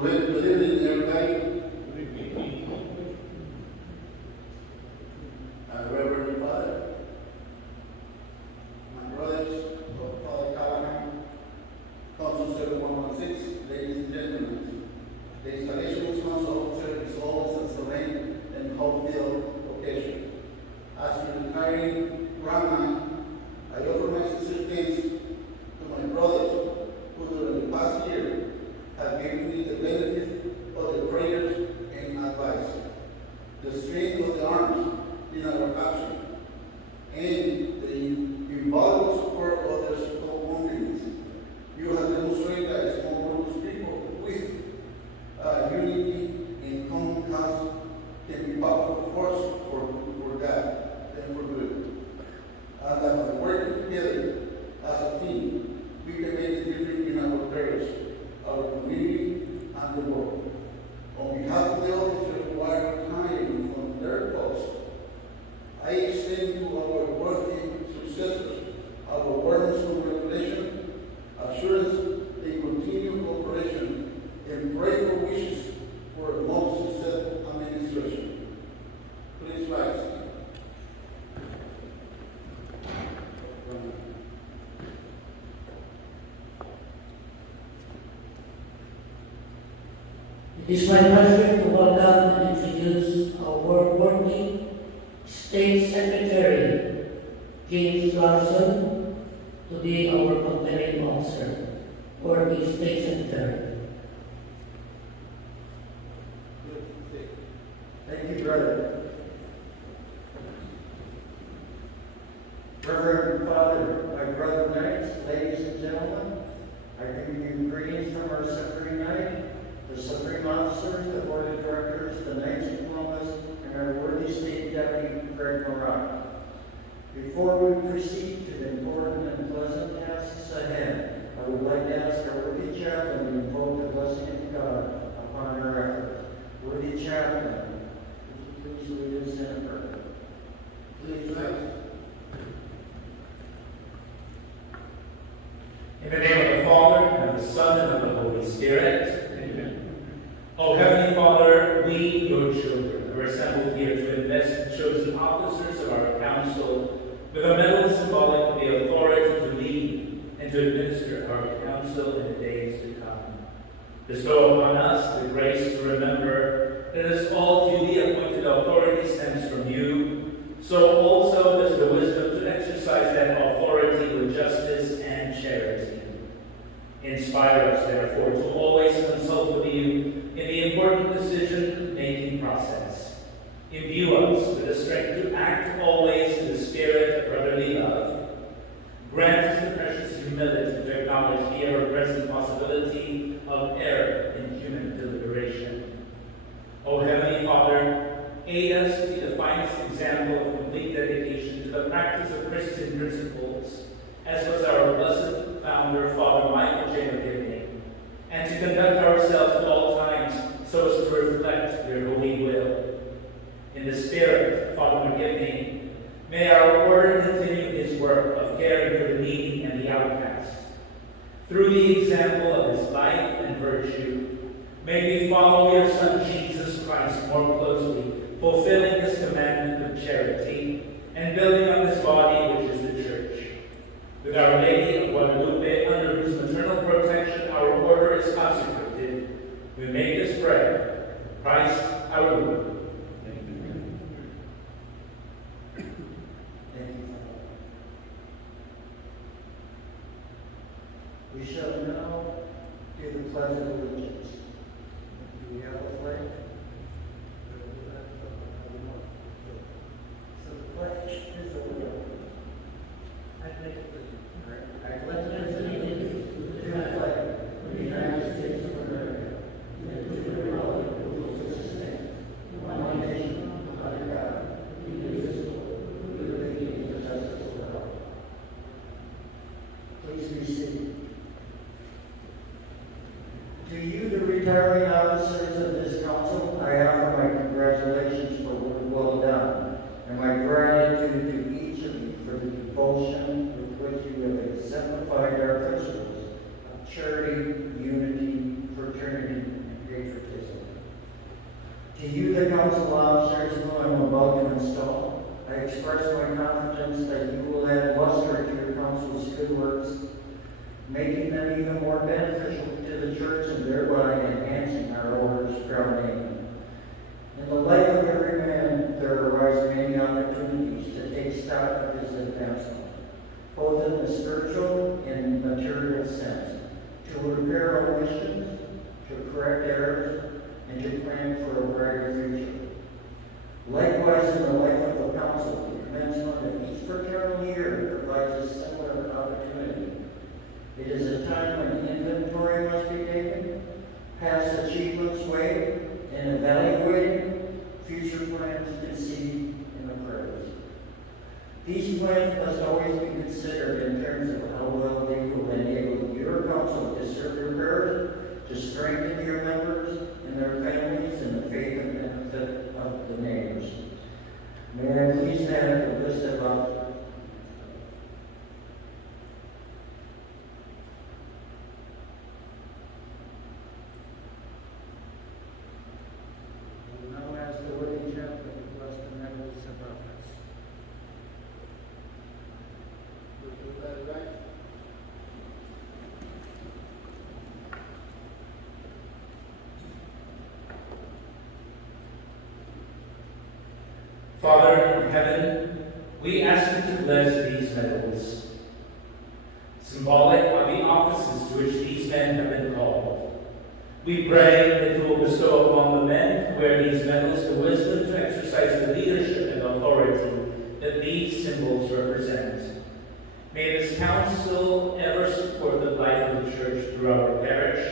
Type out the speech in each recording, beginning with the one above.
Good evening, everybody. Reverend Father, my brothers, Father Callahan, Council 7116, ladies and gentlemen. The installation of council officer is always a solemn and hope-filled occasion. As a retiring grandma, I offer my sincere thanks to my brothers who during the past year have given me the benefit of the prayers and advice, the strength of the arms in our action, and the invaluable support of others' confidence. You have demonstrated that a small group of people with unity and common cause can be powerful force for God and for good. And that by working together as a team, we can make a difference in our prayers, our community, and the world. On behalf of the officers who are retiring from their posts, I extend to our worthy successors our warmest congratulations, assurance, and continued cooperation, and pray for wishes for a most successful administration. Please rise. It is my pleasure to welcome and introduce our worthy State Secretary, James Larson, to be our comparing officer for the State Secretary. Thank you, brother. Reverend Father, my brother knights, ladies and gentlemen, I give you greetings from our Supreme Knight, the Supreme Officers, the Board of Directors, the Knights of Columbus, and our worthy State Deputy, Greg Marotta. Before we proceed to the important and pleasant tasks ahead, I would like to ask our worthy chaplain to invoke the blessing of God upon our efforts. Worthy chaplain, would you please lead us in a prayer? Please rise. In the name of the Father, and of the Son, and of the Holy Spirit. Amen. O Heavenly Father, we, your children, are assembled here to invest the chosen officers of our council with a medal symbolic of the authority to lead and to administer our council in the days to come. Bestow upon us the grace to remember that as all duly appointed authority stems from you, so also does the wisdom to exercise that authority with justice and charity. Inspire us, therefore, to always consult with you in the important decision-making process. Imbue us with the strength to act always in the spirit of brotherly love. Grant us the precious humility to acknowledge the ever-present possibility of error in human deliberation. O Heavenly Father, aid us to be the finest example of complete dedication to the practice of Christian principles, as was our blessed founder, Father Michael J. McGivney, and to conduct ourselves at all times so as to reflect your holy will. In the spirit of Father McGivney, may our order continue his work of caring for the needy and the outcast. Through the example of his life and virtue, may we follow your Son Jesus Christ more closely, fulfilling his commandment of charity and building up his body, which is the Church. With Our Lady of Guadalupe, under whose maternal protection our order is consecrated, we make this prayer. Christ our Lord. Thank you. We shall now do the pledge of allegiance. Do we have a flag? So the pledge is over. I pledge allegiance to the flag of the United States of America and to the republic which stands one nation under God, indivisible, with liberty and justice for all. Please be seated. To you, the retiring officers of this council, I offer my congratulations for work well done, and my gratitude to each of you for the devotion with which you have exemplified our principles of charity, unity, fraternity, and council officers who I'm about to install, I express my confidence that you will add luster to your council's good works, making them even more beneficial to the church and thereby enhancing our order's proud name. In the life of every man, there arise many opportunities to take stock of his advancement, both in the spiritual and material sense, to repair omissions, to correct errors, and to plan for a brighter future. Likewise, in the life of the council, the commencement of each fraternal year provides a similar opportunity. It is a time when inventory must be taken, past achievements weighed, and evaluated, future plans conceived in the prayers. These plans must always be considered in terms of how well they will enable your council to serve your prayers, to strengthen your members and their families in the faith and benefit of the neighbors. May I please have the list of now ask the worthy chaplain to bless the members of office. Father in heaven, we ask you to bless these medals, symbolic of the offices to which these men have been called. We pray that you will bestow upon the men who wear these medals the wisdom to exercise the leadership and authority that these symbols represent. May this council ever support the life of the church through our parish,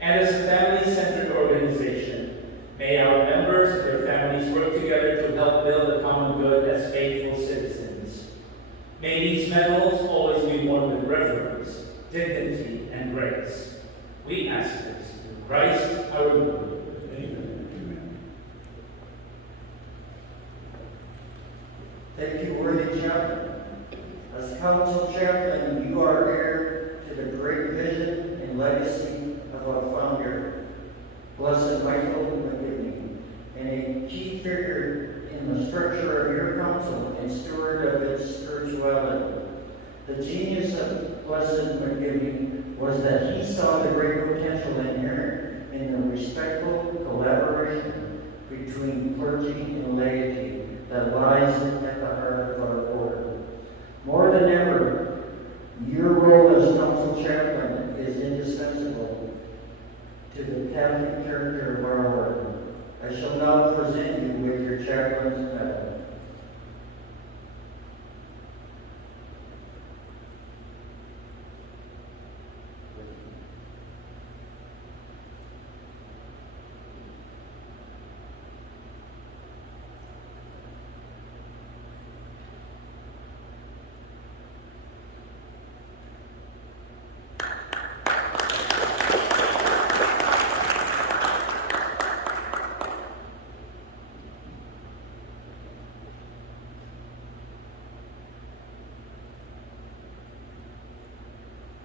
and as a family-centered organization, may our members and their families work together to help build the common good as faithful citizens. May these medals always be worn with reverence, dignity, and grace. We ask this through Christ our Lord. Amen. Thank you, worthy chaplain. As council chaplain, you are heir to the great vision and legacy of our founder, Blessed Michael McGivney, and a key figure in the structure of your council and steward of its spirituality. The genius of Blessed McGivney was that he saw the great potential inherent in the respectful collaboration between clergy and laity that lies at the heart of our order. More than ever, your role as council chaplain is indispensable to the Catholic character of our order. I shall now present you with your chaplain's medal.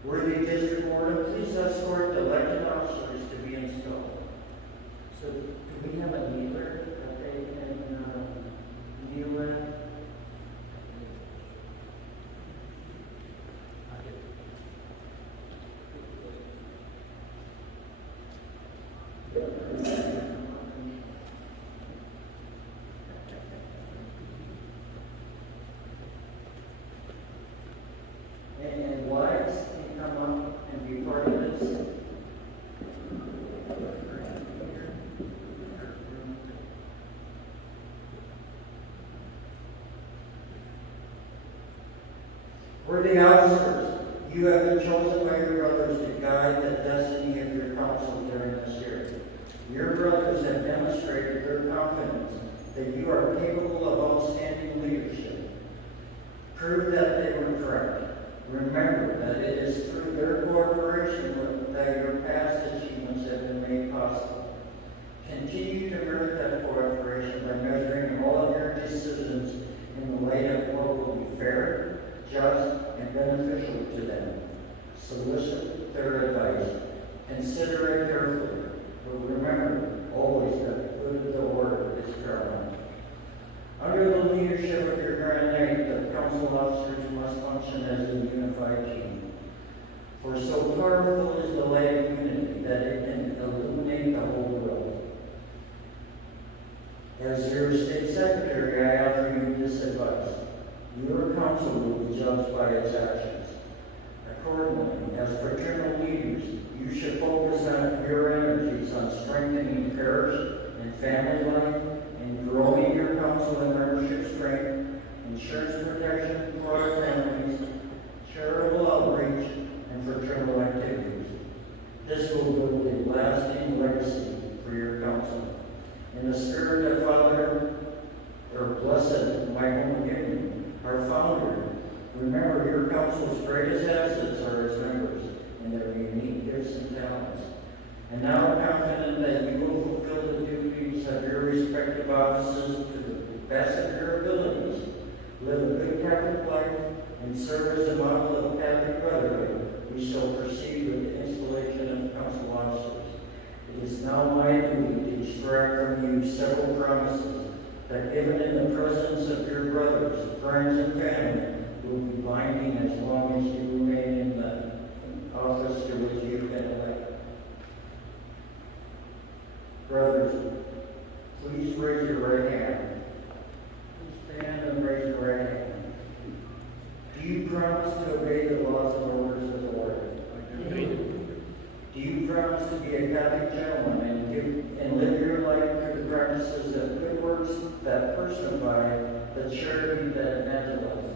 Worthy District Warden, please escort the elected officers to be installed. So, do we have a kneeler that they can kneel at? And wives can come up and be part of this. Worthy officers, you have been chosen by your brothers to guide the destiny of your council during this year. Your brothers have demonstrated their confidence that you are capable of outstanding leadership. Prove that they were correct. Remember that it is through their cooperation that your past achievements have been made possible. Continue to merit that cooperation by measuring all of your decisions in the light of what will be fair, just, and beneficial to them. Solicit their advice. Consider it carefully. But remember always that the good of the order is be judged by its actions. Accordingly, as fraternal leaders, you should focus on your energies on strengthening parish and family life and growing your council and membership strength, insurance protection for our families, charitable outreach, and fraternal activities. This will build a lasting legacy for your council. In the spirit of Father, or Blessed Michael McGinley, our founder, remember your council's greatest assets are its members and their unique gifts and talents. And now I'm confident that you will fulfill the duties of your respective offices to the best of your abilities, live a good Catholic life, and serve as a model of Catholic brotherhood. We shall proceed with the installation of council officers. It is now my duty to extract from you several promises that, given in the presence of your brothers, friends, and family, will be binding as long as you remain in the office to which you have been elected. Brothers, please raise your right hand. Stand and raise your right hand. Do you promise to obey the laws and orders of the order? Do you promise to be a Catholic gentleman and live your life through the practices of good works that personify the charity that evangelizes?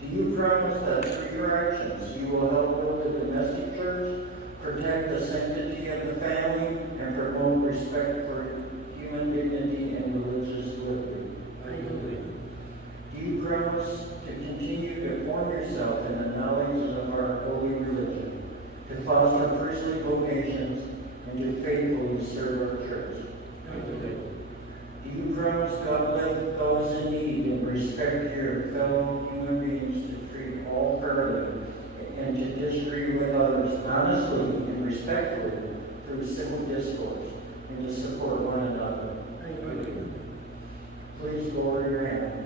Do you promise that through your actions you will help build the domestic church, protect the sanctity of the family, and promote respect for human dignity and religious liberty? Do you promise to continue to form yourself in the knowledge of our holy religion, to foster priestly vocations, and to faithfully serve our church? Do you promise to uplift those in need and respect your fellow human beings, to treat all fairly, and to disagree with others honestly and respectfully through civil discourse, and to support one another? Please lower your hand.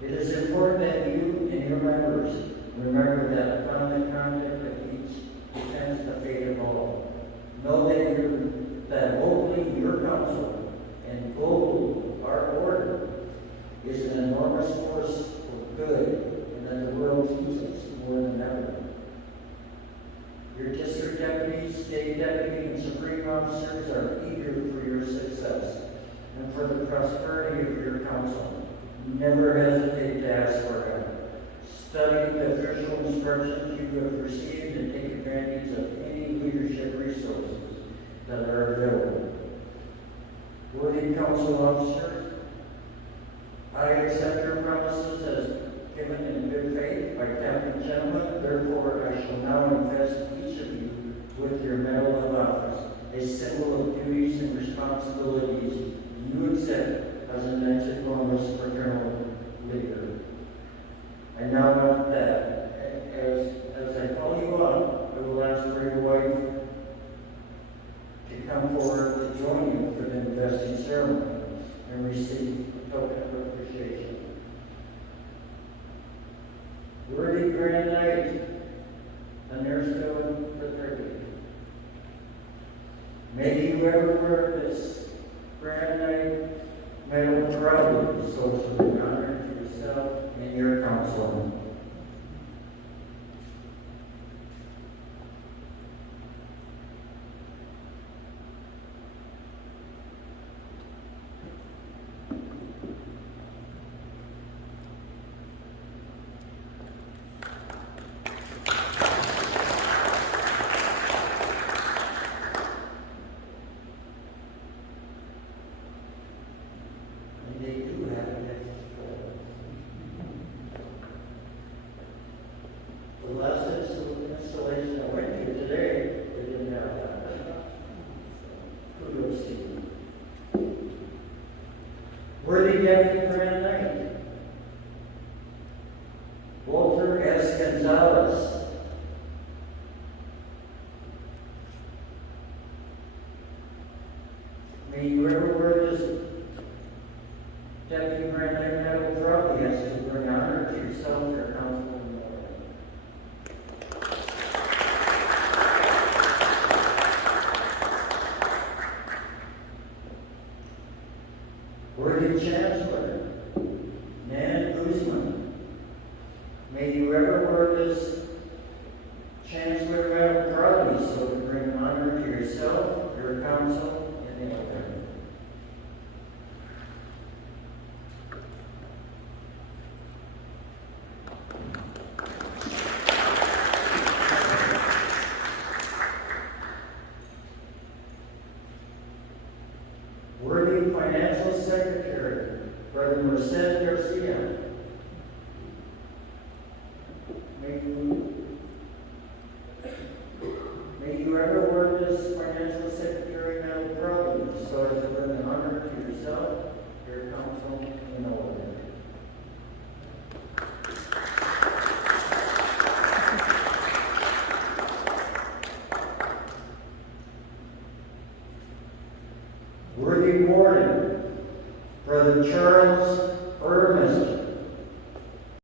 It is important that you and your members remember that upon the conduct of each depends the fate of all. Know that locally your council and globally our order is an enormous force for good, and that the world needs us more than ever. Your district deputies, state deputy, and supreme officers are eager for your success and for the prosperity of your council. Never hesitate to ask for help. Study the official instructions you have received and take advantage of any leadership resources that are available. Worthy council officers, I accept your promises as given in good faith by Catholic gentlemen. Therefore, I shall now invest each of you with your medal of office, a symbol of duties and responsibilities you accept as a Knights of Columbus fraternal leader. I now note that as I call you up, I will ask for your wife to come forward to join you for the investing ceremony and receive a token of appreciation. Worthy Grand Knight, Anersto III, may you ever wear this Grand Knight medal proudly, so to be an honor to yourself and your council. And they do have an extra. The last installation I went to today, they didn't have that. Kudos to you. Worthy Deputy Grand Knight, Walter S. Gonzalez. May you ever wear this Deputy Grand Knight medal proudly as to bring honor to yourself, your council, and the Lord. Worthy Chancellor, Nan yourself, your counsel, and the elder. Worthy Financial Secretary, Brother Merced Garcia. May you ever wear this Financial Secretary medal proudly, so as to bring an honor to yourself, your counsel, and all of them. Worthy Warden, Brother Charles Ernest